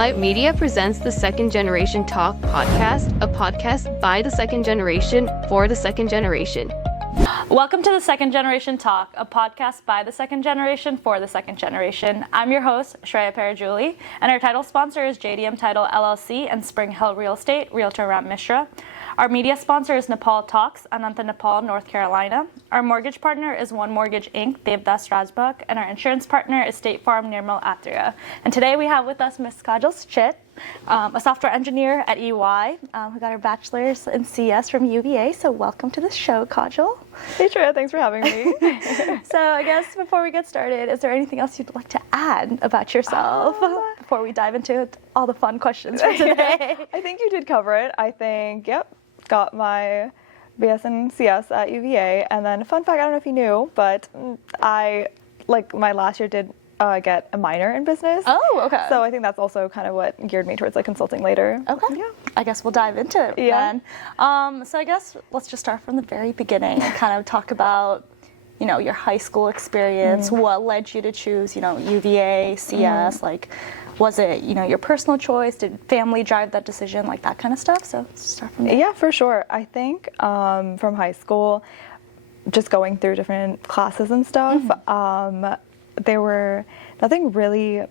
Spotlight Media presents the Second Generation Talk podcast, a podcast by the second generation for the second generation. Welcome to the Second Generation Talk, a podcast by the second generation for the second generation. I'm your host, Shreya Parajuli, and our title sponsor is JDM Title LLC and Spring Hill Real Estate, Realtor Ram Mishra. Our media sponsor is Nepal Talks, Ananta, Nepal, North Carolina. Our mortgage partner is One Mortgage Inc., Devdas Rajbak, and our insurance partner is State Farm Nirmal Atria. And today we have with us Ms. Kajal Sheth, a software engineer at EY, who got her bachelor's in CS from UVA. So welcome to the show, Kajal. Hey, Shreya, thanks for having me. So I guess before we get started, is there anything else you'd like to add about yourself before we dive into all the fun questions for today? I think you did cover it. I think, got my BS in CS at UVA. And then, fun fact, I don't know if you knew, but my last year did get a minor in business. Oh, okay. So I think that's also kind of what geared me towards consulting later. Okay. Yeah. I guess we'll dive into it then. So I guess let's just start from the very beginning and kind of talk about, your high school experience, what led you to choose, UVA, CS, was it, your personal choice? Did family drive that decision, that kind of stuff? So let's start from there. Yeah, for sure. I think from high school, just going through different classes and stuff, there were nothing really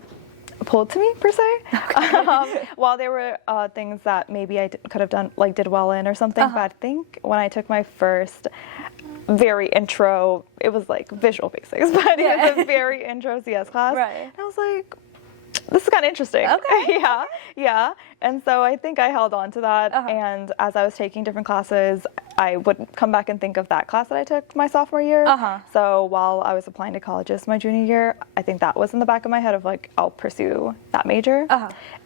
pulled to me per se. Okay. While there were things that maybe I could have done, did well in or something, but I think when I took my first very intro, it was visual basics, but it was a very intro CS class. Right. And I was like, this is kind of interesting. Okay. Yeah. And so I think I held on to that. And as I was taking different classes, I would come back and think of that class that I took my sophomore year. So while I was applying to colleges my junior year, I think that was in the back of my head of I'll pursue that major.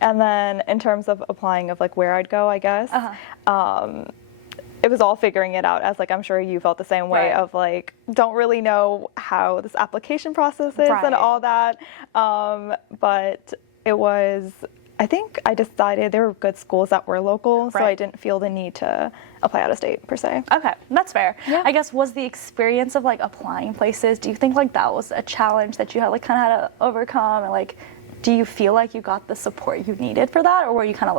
And then in terms of applying of where I'd go, I guess, it was all figuring it out, as I'm sure you felt the same way, of don't really know how this application process is and all that. But it was, I think I decided there were good schools that were local, so I didn't feel the need to apply out of state per se. Okay, that's fair. Yeah. I guess, was the experience of applying places, do you think that was a challenge that you had kind of had to overcome? And do you feel like you got the support you needed for that, or were you kind of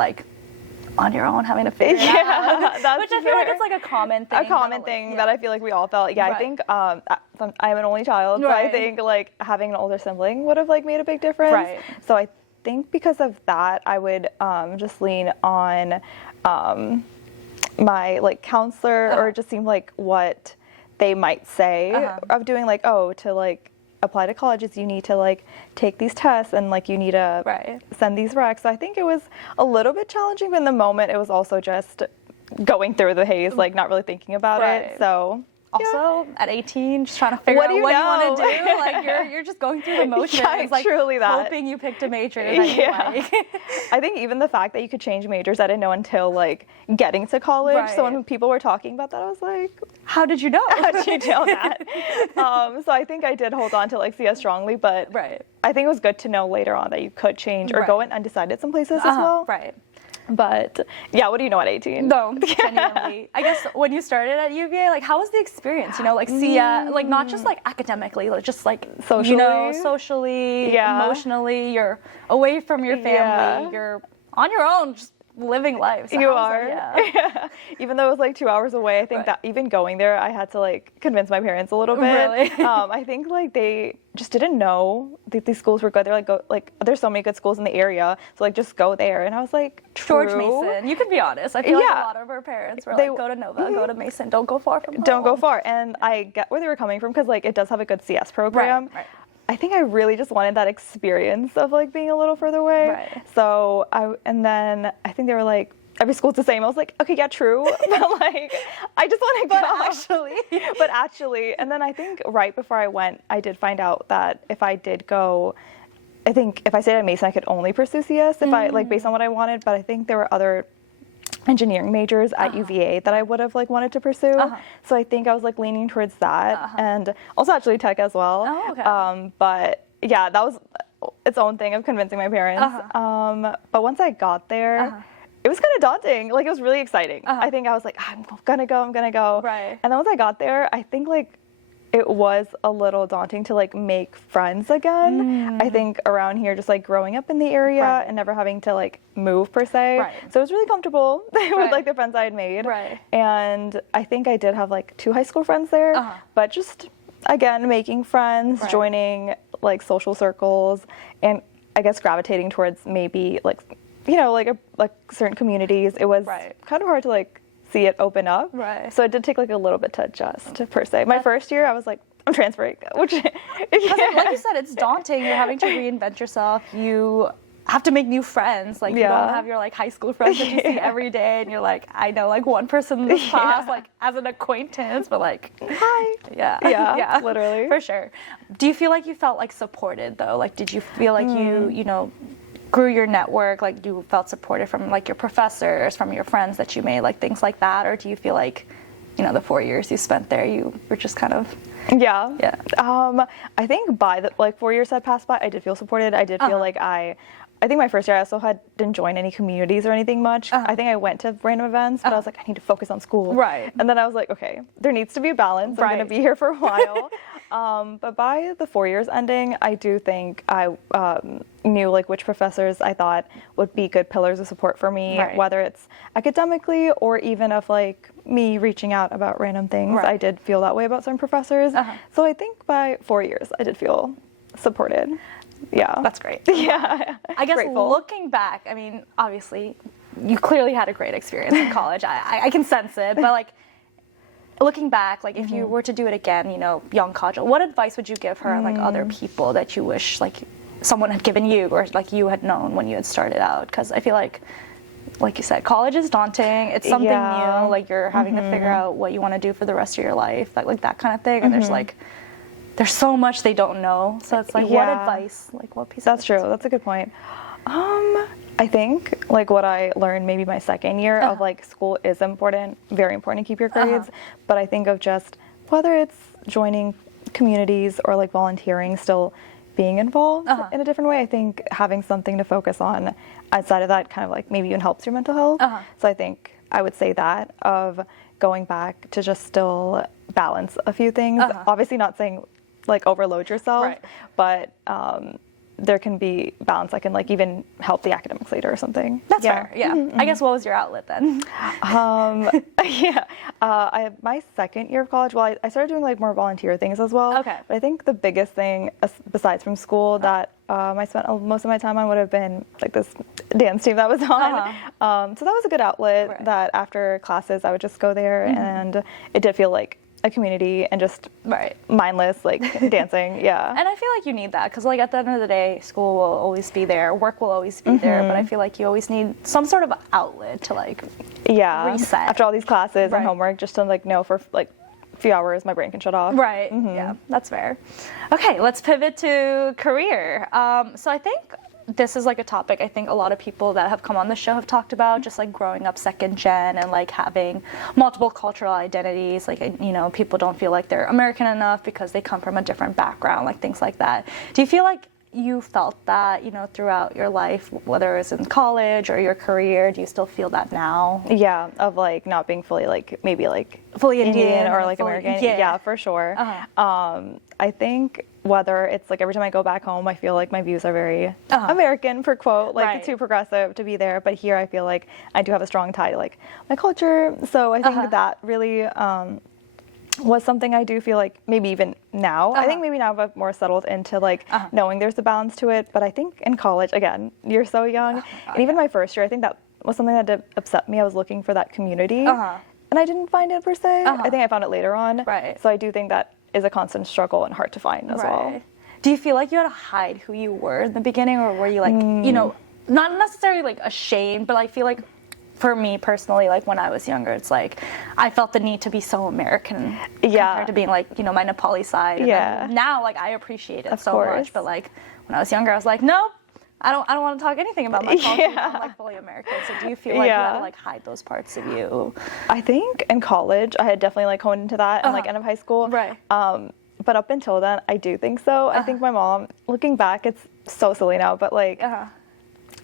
on your own having to figure it out? That's Which I feel like it's a common thing. A common thing that I feel like we all felt. Yeah, I think I'm an only child, so I think having an older sibling would have made a big difference. Right. So I think because of that, I would just lean on my counselor, or just seem what they might say of doing to apply to colleges, you need to take these tests and you need to send these recs. So I think it was a little bit challenging, but in the moment it was also just going through the haze, not really thinking about it. So also at 18, just trying to figure out what you want to do. You're just going through the motions. Truly that. Hoping you picked a major that you like. I think even the fact that you could change majors, I didn't know until getting to college. So when people were talking about that, I was like, how did you know? How did you know that? So I think I did hold on to CS strongly, but I think it was good to know later on that you could change or go in undecided some places as well. Right. But yeah, what do you know at 18? No, genuinely. I guess when you started at UVA, how was the experience? Not just academically, just socially, socially, emotionally. You're away from your family. You're on your own, just living life. So you are. Even though it was 2 hours away, I think that even going there, I had to convince my parents a little bit. Really? I think they just didn't know that these schools were good. They're go, there's so many good schools in the area, so just go there. And I was like, true. George Mason. You can be honest. I feel like a lot of our parents were go to Nova, go to Mason. Don't go far from home. Don't go far. And I get where they were coming from, because it does have a good CS program. Right. I think I really just wanted that experience of being a little further away. Right. So then I think they were every school's the same. I was like, okay, yeah, true, but I just want to go. But actually, and then I think right before I went, I did find out that if I did go, I think if I stayed at Mason, I could only pursue CS if I based on what I wanted. But I think there were other engineering majors at UVA that I would have like wanted to pursue. So I think I was like leaning towards that, and also actually tech as well. Oh, okay. But yeah, that was its own thing of convincing my parents. But once I got there, it was kind of daunting. Like, it was really exciting. I think I was like, I'm gonna go. Right. And then once I got there, I think like it was a little daunting to like make friends again. I think around here, just like growing up in the area and never having to like move per se. So it was really comfortable with like the friends I had made. And I think I did have like 2 high school friends there, but just again, making friends, joining like social circles, and I guess gravitating towards maybe like, you know, like certain communities. It was kind of hard to like see it open up. So it did take like a little bit to adjust per se. My first year I was like, I'm transferring, which like you said, it's daunting. You're having to reinvent yourself. You have to make new friends. Like you don't have your like high school friends that you see every day, and you're like, I know like one person in this class like as an acquaintance, but like hi. Yeah, literally. For sure. Do you feel like you felt like supported though? Like did you feel like you know, grew your network, like you felt supported from like your professors, from your friends that you made, like things like that? Or do you feel like, you know, the 4 years you spent there, you were just kind of... I think by the like 4 years had passed by, I did feel supported. I did feel like I think my first year I also didn't join any communities or anything much. I think I went to random events, but I was like, I need to focus on school. And then I was like, okay, there needs to be a balance. I'm going to be here for a while. But by the 4 years ending, I do think I knew like which professors I thought would be good pillars of support for me, whether it's academically or even of like me reaching out about random things. I did feel that way about certain professors. So I think by 4 years, I did feel supported. Yeah. That's great. Yeah. I guess looking back, I mean, obviously, you clearly had a great experience in college. I can sense it, but like, looking back, like if you were to do it again, you know, young Kajal, what advice would you give her and like other people that you wish like someone had given you or like you had known when you had started out? Because I feel like you said, college is daunting. It's something new. Like you're having to figure out what you want to do for the rest of your life, like that kind of thing. And there's so much they don't know. So it's like, what advice? Like what piece? That's true. That's a good point. I think like what I learned maybe my second year of like school is important, very important to keep your grades. But I think of just whether it's joining communities or like volunteering, still being involved in a different way. I think having something to focus on outside of that kind of like maybe even helps your mental health. So I think I would say that of going back to just still balance a few things. Obviously not saying like overload yourself, but there can be balance that can like even help the academics later or something. That's fair. I guess what was your outlet then? My second year of college, well, I started doing like more volunteer things as well. But I think the biggest thing besides from school that I spent most of my time on would have been like this dance team that was on. So that was a good outlet that after classes I would just go there and it did feel like a community and just mindless like dancing. And I feel like you need that because like at the end of the day, school will always be there, work will always be there, but I feel like you always need some sort of outlet to like reset after all these classes and homework, just to like know for like a few hours my brain can shut off. Yeah, that's fair. Okay, let's pivot to career. So I think this is like a topic I think a lot of people that have come on the show have talked about, just like growing up second gen and like having multiple cultural identities. Like, you know, people don't feel like they're American enough because they come from a different background, like things like that. Do you feel like you felt that, you know, throughout your life, whether it's in college or your career? Do you still feel that now? Yeah, of like not being fully like maybe like fully Indian or like American. Yeah, for sure. I think whether it's like every time I go back home, I feel like my views are very American, per quote, like too progressive to be there. But here I feel like I do have a strong tie to like my culture. So I think that really was something I do feel like maybe even now. I think maybe now I've more settled into like knowing there's a balance to it. But I think in college, again, you're so young. And even my first year, I think that was something that did upset me. I was looking for that community. And I didn't find it per se. I think I found it later on. So I do think that is a constant struggle and hard to find as well. Do you feel like you had to hide who you were in the beginning, or were you like, you know, not necessarily like ashamed, but I feel like for me personally, like when I was younger, it's like I felt the need to be so American compared to being like, you know, my Nepali side. And now like I appreciate it so much, but like when I was younger, I was like, nope. I don't want to talk anything about my culture. I'm like fully American. So do you feel like you had to like hide those parts of you? I think in college I had definitely like honed into that and like end of high school. But up until then, I do think so. I think my mom, looking back, it's so silly now, but like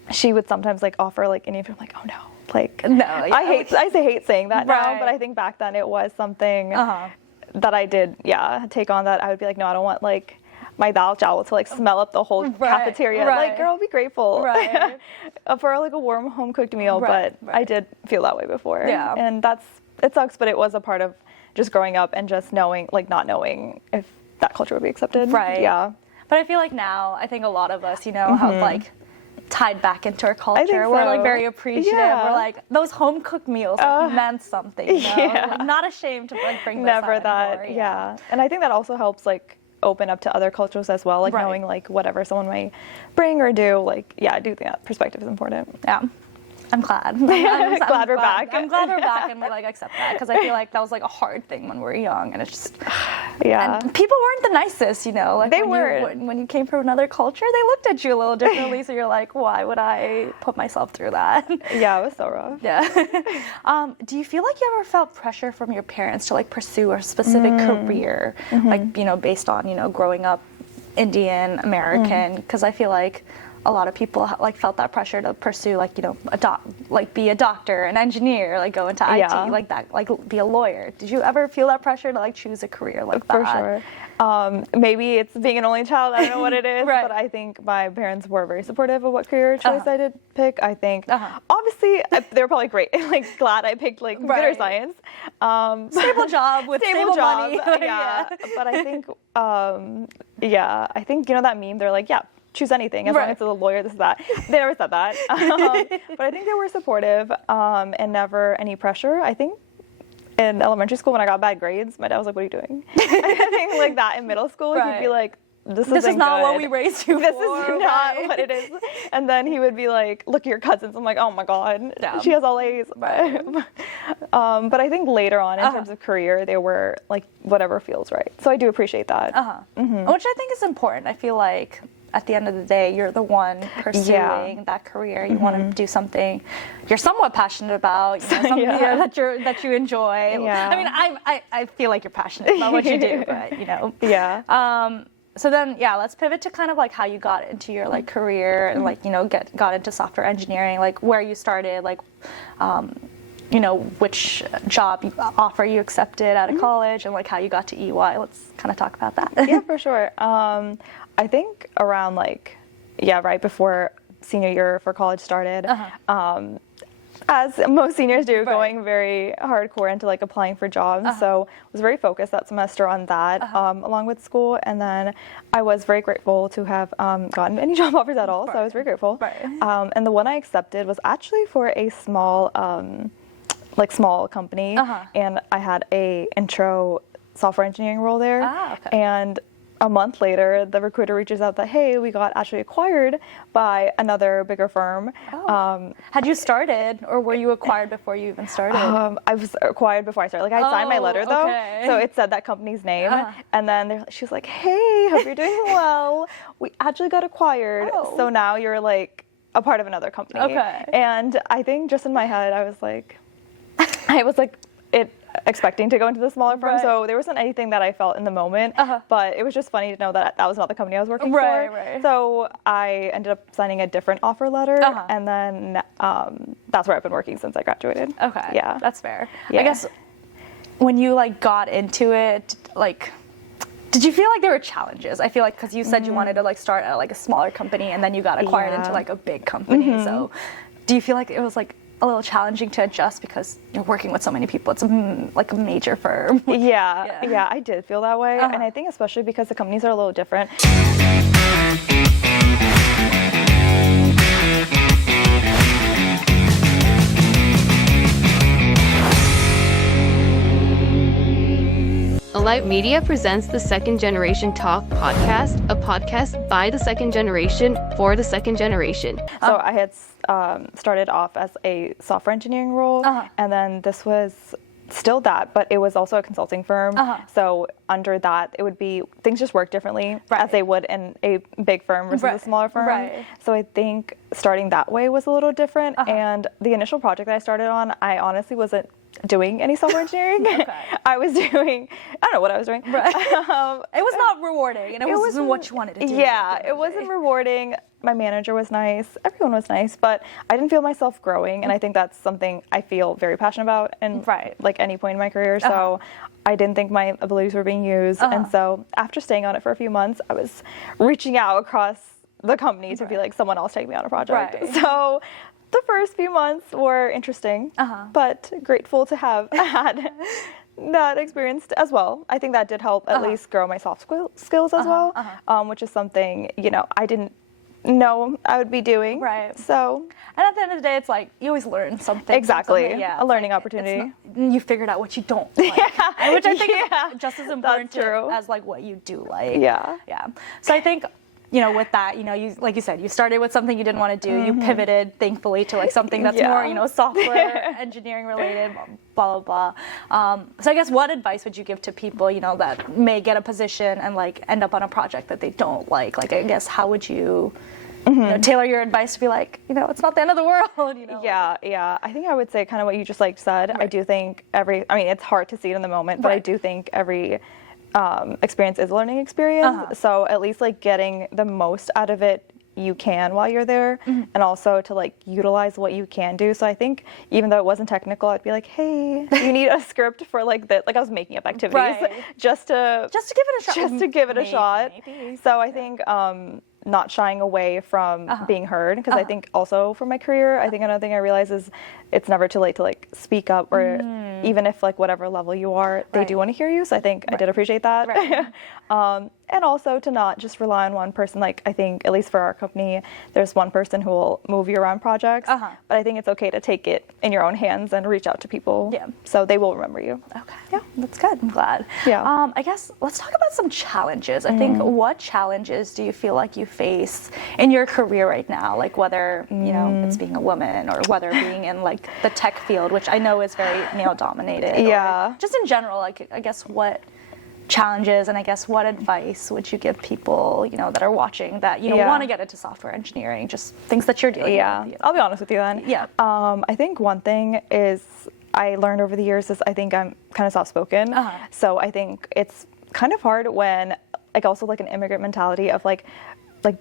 she would sometimes like offer like Indian food. I'm like, oh no, like I hate saying that now, but I think back then it was something that I did, take on that. I would be like, no, I don't want like my dal chawal to like smell up the whole cafeteria. Like, girl, be grateful for like a warm home cooked meal. But I did feel that way before. Yeah. And it sucks, but it was a part of just growing up and just knowing, like not knowing if that culture would be accepted. Right. Yeah. But I feel like now, I think a lot of us, have like tied back into our culture. We're like very appreciative. We're like, those home cooked meals meant something. Like, not ashamed to like bring those Never that. Anymore. And I think that also helps like open up to other cultures as well. Like knowing like whatever someone might bring or do. Like, I do think that perspective is important. Yeah. I'm glad. I'm glad we're back. I'm glad we're back and we like accept that, because I feel like that was like a hard thing when we were young, and it's just and people weren't the nicest, like they weren't. When you came from another culture, they looked at you a little differently. So you're like, why would I put myself through that? Yeah, it was so rough. Yeah. Do you feel like you ever felt pressure from your parents to like pursue a specific career, like based on growing up Indian American? Because I feel like a lot of people like felt that pressure to pursue be a doctor, an engineer, like go into IT, like that, like be a lawyer. Did you ever feel that pressure to like choose a career like that? For sure. Maybe it's being an only child. I don't know what it is, but I think my parents were very supportive of what career choice I did pick. I think obviously they were probably great, like glad I picked like computer science. Stable job with stable money. But I think I think that meme. They're like, choose anything as long as it's a lawyer, this is that. They never said that. But I think they were supportive and never any pressure. I think in elementary school when I got bad grades, my dad was like, what are you doing? I think like that in middle school, he'd be like, this is not what we raised you for. This is not what it is. And then he would be like, look at your cousins. I'm like, oh my God, she has all A's. But I think later on in terms of career, they were like, whatever feels right. So I do appreciate that. Which I think is important. I feel like at the end of the day, you're the one pursuing that career. You want to do something you're somewhat passionate about, something that you enjoy. Yeah. I mean, I feel like you're passionate about what you do, but Yeah. So then, let's pivot to kind of like how you got into your like career and like got into software engineering, like where you started, like which job offer you accepted out of college, and like how you got to EY. Let's kind of talk about that. Yeah, for sure. I think around right before senior year for college started, as most seniors do, going very hardcore into like applying for jobs. So I was very focused that semester on that, along with school. And then I was very grateful to have gotten any job offers at all. So I was very grateful. And the one I accepted was actually for a small company, and I had a intro software engineering role there. And a month later, the recruiter reaches out that, hey, we got actually acquired by another bigger firm. Had you started, or were you acquired before you even started? I was acquired before I started. Like, I signed my letter, though, so it said that company's name. And then she was like, hey, hope you're doing well. We actually got acquired, so now you're, like, a part of another company. And I think just in my head, I was like, expecting to go into the smaller firm, so there wasn't anything that I felt in the moment, but it was just funny to know that that was not the company I was working for. So I ended up signing a different offer letter, and then that's where I've been working since I graduated. Yeah, that's fair. I guess when you like got into it, like, did you feel like there were challenges? I feel like because you said you wanted to like start at like a smaller company, and then you got acquired into like a big company. So do you feel like it was like a little challenging to adjust because you're working with so many people? It's like a major firm. Yeah, I did feel that way. And I think especially because the companies are a little different. Alight Media presents the Second Generation Talk podcast, a podcast by the second generation for the second generation. So I had started off as a software engineering role, and then this was still that, but it was also a consulting firm. So under that, it would be, things just work differently as they would in a big firm versus a smaller firm. So I think starting that way was a little different. And the initial project that I started on, I honestly wasn't doing any software engineering. I was doing, I don't know what I was doing. Right. It was not rewarding, and it wasn't what you wanted to do. Yeah, it wasn't rewarding. My manager was nice. Everyone was nice, but I didn't feel myself growing, and I think that's something I feel very passionate about in like any point in my career. So I didn't think my abilities were being used, and so after staying on it for a few months, I was reaching out across the company to be like, someone else take me on a project. So the first few months were interesting, but grateful to have had that experience as well. I think that did help at least grow my soft skills as well, which is something, you know, I didn't know I would be doing. Right. So. And at the end of the day, it's like, you always learn something. Exactly. Yeah. A learning opportunity. You figured out what you don't like. Which I think is just as important as like what you do like. Yeah. Yeah. So I think, you know, with that, you know, you, like you said, you started with something you didn't want to do. You pivoted, thankfully, to like something that's more, you know, software engineering related, blah, blah, blah. So I guess what advice would you give to people, you know, that may get a position and like end up on a project that they don't like? Like, I guess, how would you, you know, tailor your advice to be like, you know, it's not the end of the world, you know? Yeah. I think I would say kind of what you just like said. I do think I mean, it's hard to see it in the moment, but I do think every experience is a learning experience. So at least like getting the most out of it you can while you're there, and also to like utilize what you can do. So I think even though it wasn't technical, I'd be like, hey, you need a script for like that. Like I was making up activities just to give it a shot. Just to give it a shot. Maybe. So I think not shying away from being heard, because I think also for my career, I think another thing I realize is it's never too late to like speak up, or even if like whatever level you are, they do want to hear you. So I think I did appreciate that. And also to not just rely on one person. Like I think at least for our company, there's one person who will move you around projects, but I think it's okay to take it in your own hands and reach out to people. So they will remember you. Okay. Yeah, that's good. I'm glad. I guess let's talk about some challenges. I think, what challenges do you feel like you face in your career right now? Like whether, you know, it's being a woman, or whether being in like the tech field, which I know is very male dominated. Or just in general, like I guess what challenges and I guess what advice would you give people, you know, that are watching that, you know, want to get into software engineering, just things that you're dealing with? I'll be honest with you then. I think one thing is I learned over the years is I think I'm kind of soft-spoken. So I think it's kind of hard when like also like an immigrant mentality of like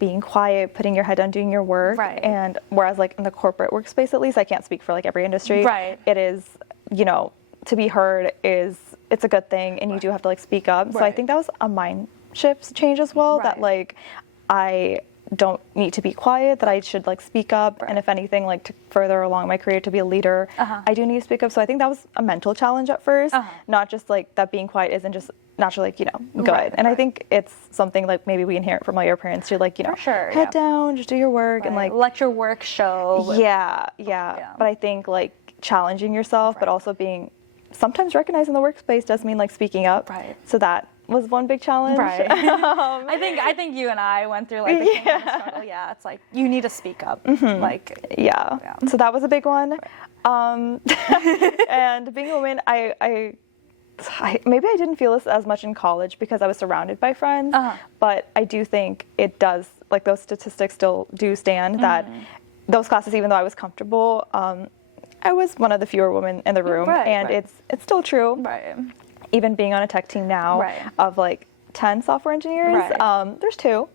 being quiet, putting your head down, doing your work. And whereas like in the corporate workspace, at least, I can't speak for like every industry. It is, you know, to be heard it's a good thing, and you do have to like speak up. So I think that was a mind shift change as well, that like I don't need to be quiet, that I should like speak up. And if anything, like to further along my career to be a leader, I do need to speak up. So I think that was a mental challenge at first, not just like that being quiet isn't just naturally like, you know, good. And I think it's something like maybe we inherit from like your parents to like, you know, head down, just do your work and like let your work show. But I think like challenging yourself, but also being sometimes recognizing the workspace does mean like speaking up. So that was one big challenge. I think you and I went through like the same kind of struggle. It's like you need to speak up. Like so that was a big one. And being a woman, I maybe I didn't feel this as much in college because I was surrounded by friends, but I do think it does, like those statistics still do stand that those classes, even though I was comfortable, I was one of the fewer women in the room, and it's still true. Even being on a tech team now of like 10 software engineers, there's 2.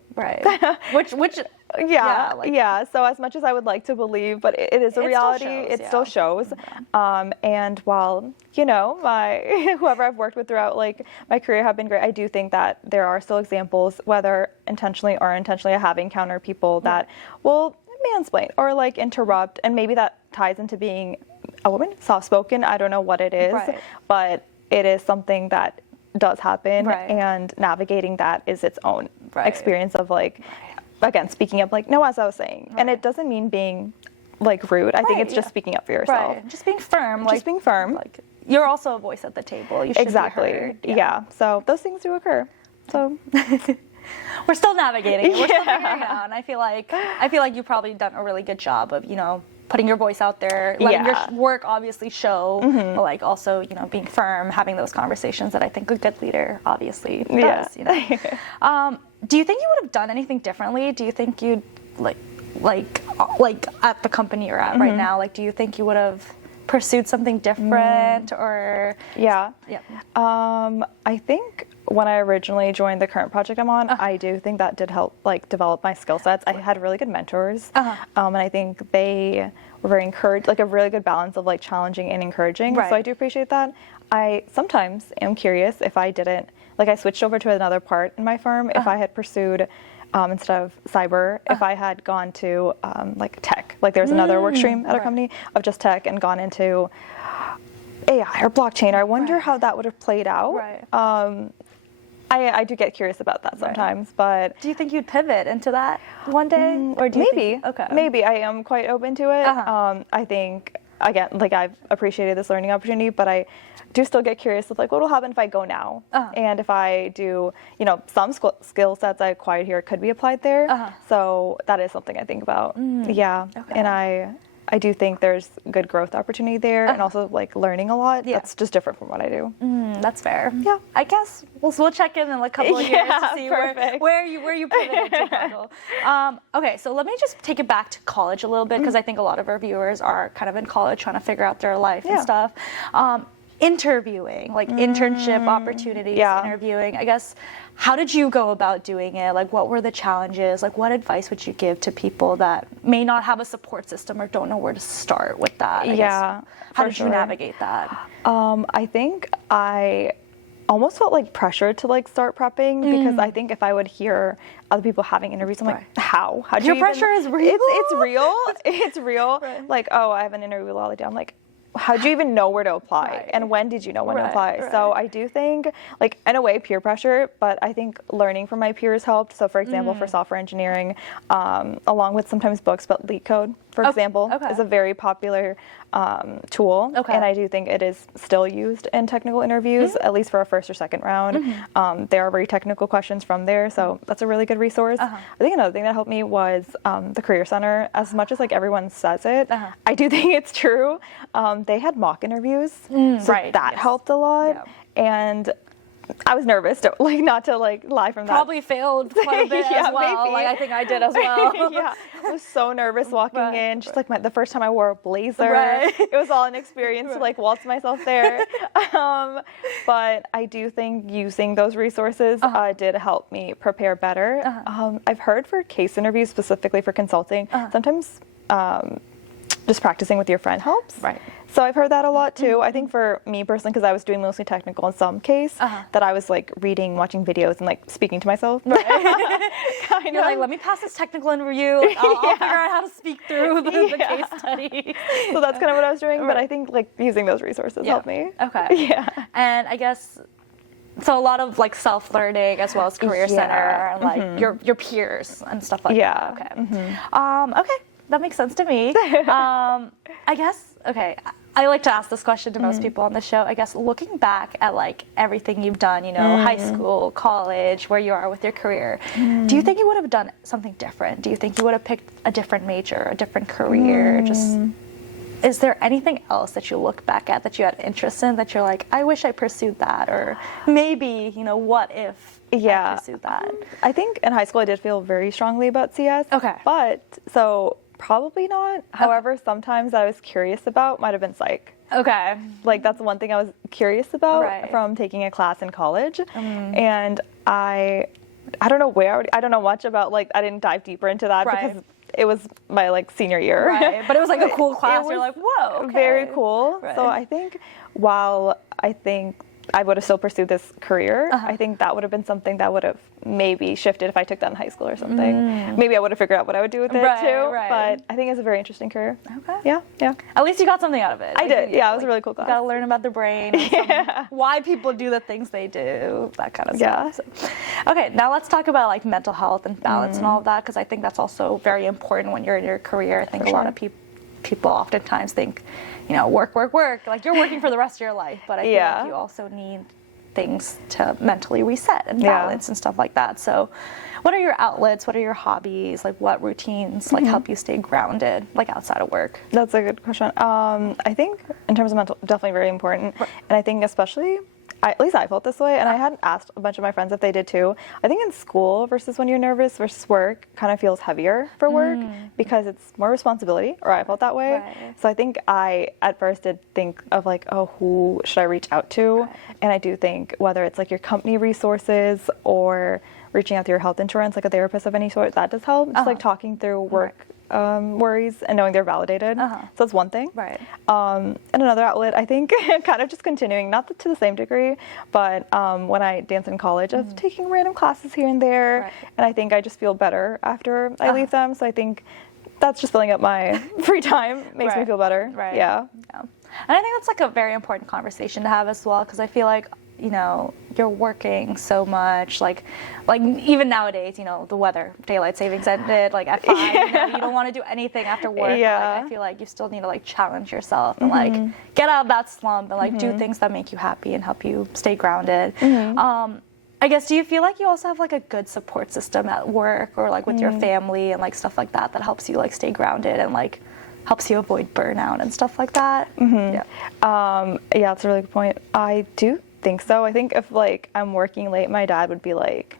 Which so as much as I would like to believe, but it is a reality, it still shows. And while, you know, whoever I've worked with throughout like my career have been great, I do think that there are still examples, whether intentionally or unintentionally, I have encountered people that will mansplain or like interrupt, and maybe that ties into being a woman, soft-spoken. I don't know what it is, but it is something that does happen, and navigating that is its own experience of like, again, speaking up, like, no, as I was saying, and it doesn't mean being like rude. I think it's just speaking up for yourself. Just being firm. Just being firm. Like, you're also a voice at the table. You should be heard. So those things do occur. So we're still navigating it. We're still figuring it out. And I feel like you've probably done a really good job of, you know, putting your voice out there, letting your work obviously show, but like also, you know, being firm, having those conversations that I think a good leader obviously does, you know. Do you think you would have done anything differently? Do you think you'd like at the company you're at right now, like do you think you would have pursued something different or? Yeah. I think when I originally joined the current project I'm on, I do think that did help like develop my skill sets. I had really good mentors, and I think they were very encouraged, like a really good balance of like challenging and encouraging. So I do appreciate that. I sometimes am curious if I didn't, like I switched over to another part in my firm, if I had pursued instead of cyber, if I had gone to like tech, like there's another work stream at our company of just tech and gone into AI or blockchain, I wonder how that would have played out. I do get curious about that sometimes, but... Do you think you'd pivot into that one day? Or do you maybe. Maybe. I am quite open to it. I think, again, like I've appreciated this learning opportunity, but I do still get curious of like what will happen if I go now, and if I do, you know, some skill sets I acquired here could be applied there. So that is something I think about. And I do think there's good growth opportunity there, and also like learning a lot. That's just different from what I do. That's fair. I guess we'll check in a couple of years to see where you pivoted to Kajal. Okay, so let me just take it back to college a little bit, because I think a lot of our viewers are kind of in college trying to figure out their life and stuff. Interviewing, like internship opportunities, interviewing, I guess, how did you go about doing it? Like, what were the challenges? Like, what advice would you give to people that may not have a support system or don't know where to start with that? How did you navigate that? I think I almost felt like pressure to like start prepping, because I think if I would hear other people having interviews, I'm like, how do your pressure is real? It's real. It's real. Like, oh, I have an interview with all the day. I'm like, how do you even know where to apply? And when did you know when to apply? So I do think, like, in a way, peer pressure, but I think learning from my peers helped. So for example, for software engineering, along with sometimes books, but LeetCode, for example, is a very popular tool. And I do think it is still used in technical interviews, at least for a first or second round. There are very technical questions from there. So that's a really good resource. I think another thing that helped me was the Career Center. As much as like everyone says it, I do think it's true. They had mock interviews, so that helped a lot. And I was nervous, not to lie from that. Probably failed quite a bit as well. Maybe. Like I think I did as well. I was so nervous walking in. Just like the first time I wore a blazer, it was all an experience to like waltz myself there. But I do think using those resources did help me prepare better. I've heard for case interviews, specifically for consulting, sometimes just practicing with your friend helps. So I've heard that a lot too. I think for me personally, because I was doing mostly technical in some case, that I was like reading, watching videos, and like speaking to myself. You're like, let me pass this technical interview. Like, I'll figure out how to speak through the case study. So that's kind of what I was doing. But I think like using those resources helped me. And I guess, so a lot of like self-learning as well as Career Center and like your peers and stuff like that. Okay, that makes sense to me. I guess, I like to ask this question to most people on the show. I guess looking back at like everything you've done, you know, high school, college, where you are with your career, do you think you would have done something different? Do you think you would have picked a different major, a different career? Is there anything else that you look back at that you had interest in that you're like, I wish I pursued that, or maybe, you know, what if I pursued that? I think in high school I did feel very strongly about CS. But so probably not. However, sometimes I was curious about might have been psych. Like that's one thing I was curious about from taking a class in college. And I don't know I don't know much about, like, I didn't dive deeper into that because it was my like senior year. But it was like a cool class. You're like, whoa, very cool. So I think while I think I would have still pursued this career, I think that would have been something that would have maybe shifted if I took that in high school or something. Maybe I would have figured out what I would do with it too. But I think it's a very interesting career. Yeah. At least you got something out of it. I did. Yeah, it was a really cool class. You got to learn about the brain, why people do the things they do, that kind of stuff. So, okay, now let's talk about like mental health and balance and all of that, because I think that's also very important when you're in your career. I think a lot of people oftentimes think, you know, work, like you're working for the rest of your life, but I feel like you also need things to mentally reset and balance and stuff like that. So what are your outlets? What are your hobbies? Like what routines like help you stay grounded, like outside of work? That's a good question. I think in terms of mental, definitely very important. And I think especially at least I felt this way, and I hadn't asked a bunch of my friends if they did too. I think in school versus when you're nervous versus work kind of feels heavier for work because it's more responsibility, or I felt that way. Right. So I think I at first did think of like, oh, who should I reach out to? Right. And I do think whether it's like your company resources or reaching out to your health insurance, like a therapist of any sort, that does help. Just like talking through work worries and knowing they're validated. So that's one thing. Right. And another outlet, I think, kind of just continuing, not to the same degree, but when I danced in college, of taking random classes here and there. Right. And I think I just feel better after I leave them. So I think that's just filling up my free time, makes me feel better. Right. Yeah. And I think that's like a very important conversation to have as well, because I feel like, you know, you're working so much, like even nowadays, you know, the weather, daylight savings ended, like at 5, you know, you don't want to do anything after work. Yeah. Like, I feel like you still need to like challenge yourself and like get out of that slump and like do things that make you happy and help you stay grounded. I guess, do you feel like you also have like a good support system at work or like with your family and like stuff like that helps you like stay grounded and like helps you avoid burnout and stuff like that? Yeah, that's a really good point. I do think so. I think if like I'm working late, my dad would be like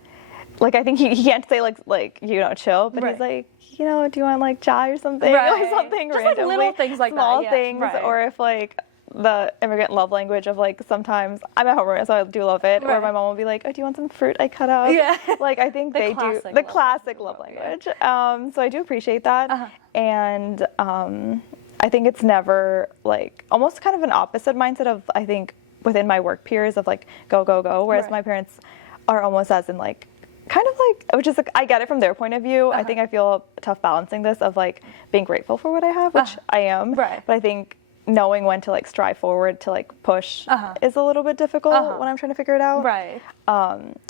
I think he can't say like you know, chill, but he's like, you know, do you want like chai or something? Like something just randomly, like little things like small that. things, or if like the immigrant love language of like sometimes I'm at home, so I do love it. Or my mom will be like, oh, do you want some fruit I cut up? Like I think they do the classic love language. So I do appreciate that, and I think it's never like almost kind of an opposite mindset of I think within my work peers of like go go go, whereas my parents are almost as in like kind of like, which is like, I get it from their point of view. I think I feel tough balancing this of like being grateful for what I have, which I am, but I think knowing when to like strive forward to like push is a little bit difficult when I'm trying to figure it out.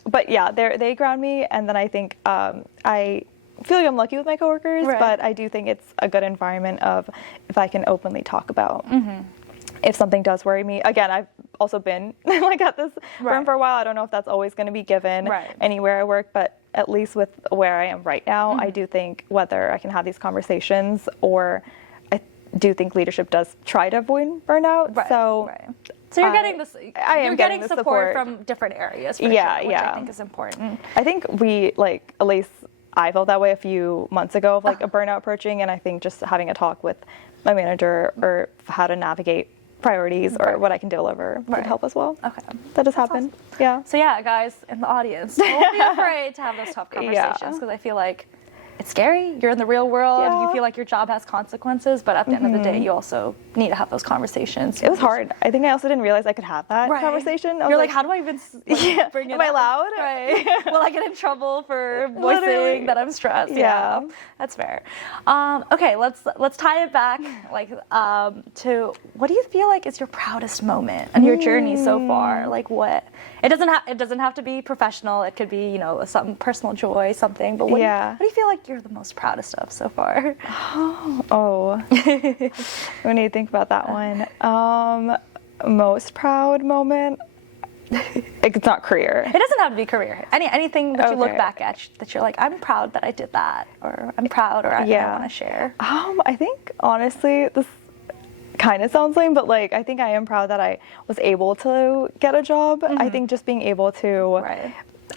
But yeah, they ground me, and then I think I feel like I'm lucky with my coworkers, but I do think it's a good environment of if I can openly talk about if something does worry me. Again, I've also been like at this firm for a while. I don't know if that's always going to be given anywhere I work, but at least with where I am right now, I do think whether I can have these conversations, or I do think leadership does try to avoid burnout. So you're getting this. You're getting support from different areas. For sure, which I think is important. I think we like at least I felt that way a few months ago of like a burnout approaching, and I think just having a talk with my manager or how to navigate priorities or what I can deliver would help as well. That does happen. Awesome. Yeah. So yeah, guys in the audience, don't be afraid to have those tough conversations, because I feel like it's scary. You're in the real world. You feel like your job has consequences, but at the end of the day, you also need to have those conversations. It was hard. I think I also didn't realize I could have that conversation. You're like, how do I even bring it Am I loud? Will I get in trouble for voicing that I'm stressed? Yeah, that's fair. Okay, let's tie it back to what do you feel like is your proudest moment in your journey so far? Like what? It doesn't have to be professional. It could be, you know, some personal joy, something. But what do you feel like you're the most proudest of so far? We need to think about that one. Most proud moment. It's not career. It doesn't have to be career. Anything that you look back at that you're like, I'm proud that I did that, or I'm proud, or I want to share. I think honestly, this kind of sounds lame, but like I think I am proud that I was able to get a job. I think just being able to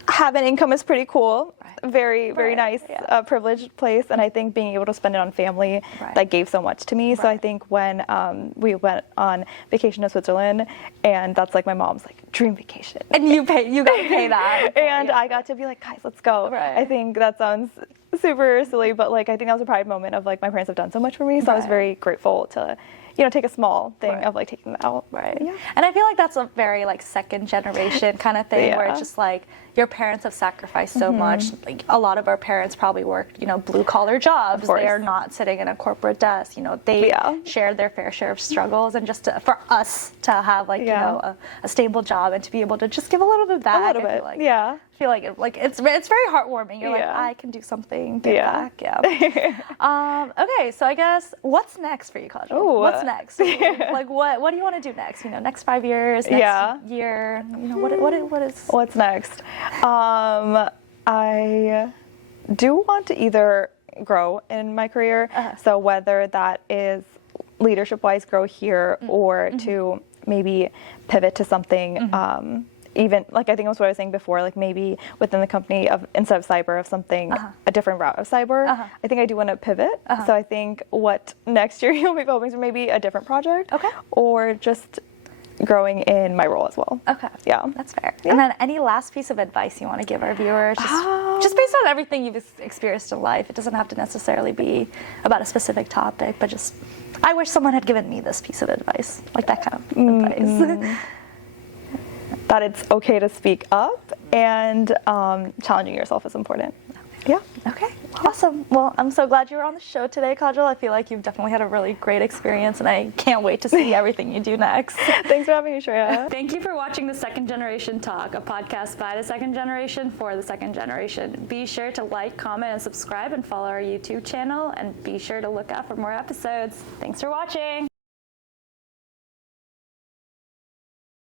have an income is pretty cool. Very nice, privileged place, and I think being able to spend it on family that gave so much to me. So I think when we went on vacation to Switzerland, and that's like my mom's like dream vacation, and you got to pay that, and I got to be like, guys, let's go. I think that sounds super silly, but like I think that was a pride moment of like my parents have done so much for me, so I was very grateful to, you know, take a small thing of like taking them out. And I feel like that's a very like second generation kind of thing where it's just like your parents have sacrificed so much. Like a lot of our parents probably worked, you know, blue collar jobs. They are not sitting in a corporate desk. You know, they shared their fair share of struggles, and just for us to have like you know a stable job and to be able to just give a little bit back. I feel like it's very heartwarming. You're like, I can do something, give back. Okay, so I guess what's next for you, Kajal? What's next? Like what do you want to do next? You know, next 5 years, next year. You know, what is what's next? I do want to either grow in my career, so whether that is leadership-wise grow here or to maybe pivot to something even like I think it was what I was saying before, like maybe within the company of instead of cyber of something a different route of cyber. I think I do want to pivot. So I think what next year you'll be focusing on maybe a different project, or just growing in my role as well. Yeah, that's fair. And then any last piece of advice you want to give our viewers, just based on everything you've experienced in life? It doesn't have to necessarily be about a specific topic, but just I wish someone had given me this piece of advice, like that kind of advice. That it's okay to speak up, and challenging yourself is important. Yeah. Okay. Awesome. Well, I'm so glad you were on the show today, Kajal. I feel like you've definitely had a really great experience, and I can't wait to see everything you do next. Thanks for having me, Shreya. Thank you for watching The Second Generation Talk, a podcast by the second generation for the second generation. Be sure to like, comment, and subscribe, and follow our YouTube channel, and be sure to look out for more episodes. Thanks for watching.